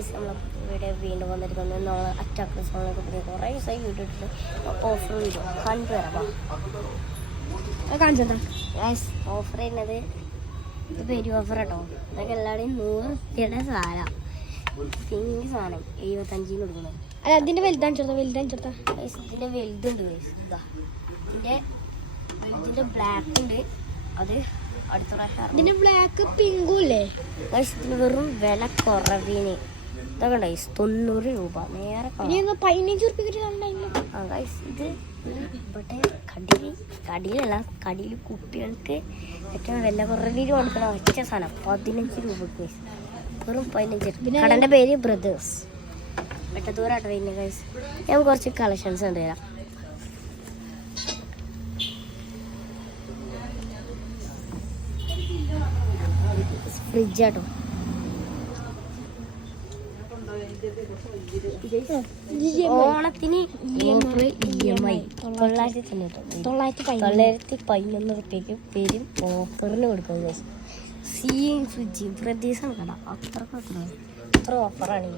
guys നമ്മൾ ഇവിടെ വീണ്ടും വന്നിരിക്കുന്നത് നമ്മൾ അറ്റാക്ക് സോണൊക്കെ പിന്നെ കുറേ ദിവസമായി വീഡിയോ ഇട്ടിട്ട് ഓഫർ വീഡിയോ കണ്ടുവരാം കാണിച്ചോ ഗൈസ് ഓഫർ ചെയ്യുന്നത് ഇത് പെരി ഓഫർ കേട്ടോ ഇതൊക്കെ എല്ലാവരുടെയും 100 രൂപയുടെ സാധനം പിങ്ക് സാധനം 75 കൊടുക്കുന്നത് അല്ല അതിൻ്റെ വലുതാണിച്ചെടുത്ത ഗൈസ് ഇതിൻ്റെ വലുതുണ്ട് ഗൈസ് ഇതാ ഇതിൻ്റെ ബ്ലാക്ക് ഉണ്ട് അത് അടുത്ത പ്രാവശ്യം ഇതിൻ്റെ ബ്ലാക്ക് പിങ്കും ഇല്ലേ ഗൈസ് ഇതിന് വെറും വില കുറവിന് ഇതൊക്കെ ഗൈസ് 90 രൂപ നേരെ 15 രൂപ ആ ഗൈസ് ഇത് ഇവിടെ കടിയിലല്ല കടിയിൽ കുട്ടികൾക്ക് ഏറ്റവും വില കുറവിന് കൊടുക്കണ ഒറ്റ സാധനം 15 രൂപ ഗൈസ് വെറും 15 കടൻ്റെ പേര് ബ്രദേഴ്സ് വെട്ടത്തൂരാട്ടോ പിന്നെ ഗൈസ് ഞാൻ കുറച്ച് കളക്ഷൻസ് ഉണ്ട് തരാം ഫ്രിഡ്ജാട്ടോ ഓണത്തിന് EMI 911 റുപ്യക്ക് പേരും ഓഫറിന് കൊടുക്കുന്നത് സീയിങ് ഫ്രിഡ്ജ് പ്രതീക്ഷ കട അത്ര ഓഫറാണ്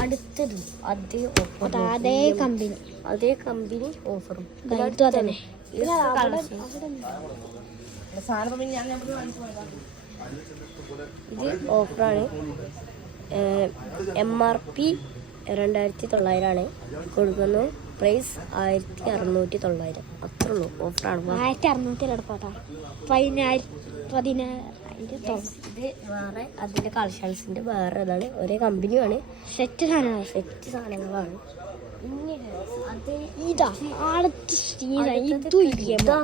അടുത്തത് അതേ കമ്പനി ഓഫറും തന്നെ ഇത് ഓഫറാണ് MRP 2900 ആണ് കൊടുക്കുന്നത് പ്രൈസ് 1600 അത്രേ ഉള്ളൂ ഓഫറാണ് 1600 ഇത് വേറെ അതിൻ്റെ കളക്ഷൻസിൻ്റെ വേറെ ഇതാണ് ഒരേ കമ്പനിയാണ് സെറ്റ് സാധനങ്ങളാണ് ഇതാ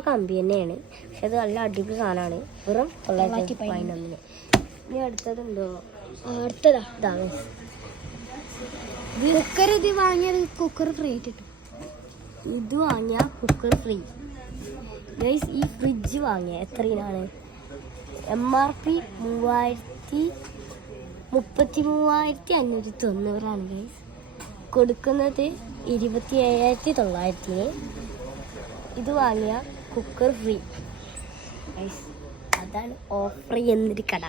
കമ്പി തന്നെയാണ് പക്ഷെ അത് നല്ല അടിപൊളി സാധനമാണ് വെറും 911 ഇനി അടുത്തതുണ്ടോ ഇതാണ് കുക്കർ ഇത് വാങ്ങിയത് കുക്കർ ഫ്രീ കിട്ടും ഇത് വാങ്ങിയ കുക്കർ ഫ്രീ ഗൈസ് ഈ ഫ്രിഡ്ജ് വാങ്ങിയ എത്രയാണ് MRP 33,590 ഗൈസ് കൊടുക്കുന്നത് 27,900 ഇത് വാങ്ങിയ കുക്കർ ഫ്രീ ഗൈസ് അതാണ് ഓഫർ എന്നൊരു കട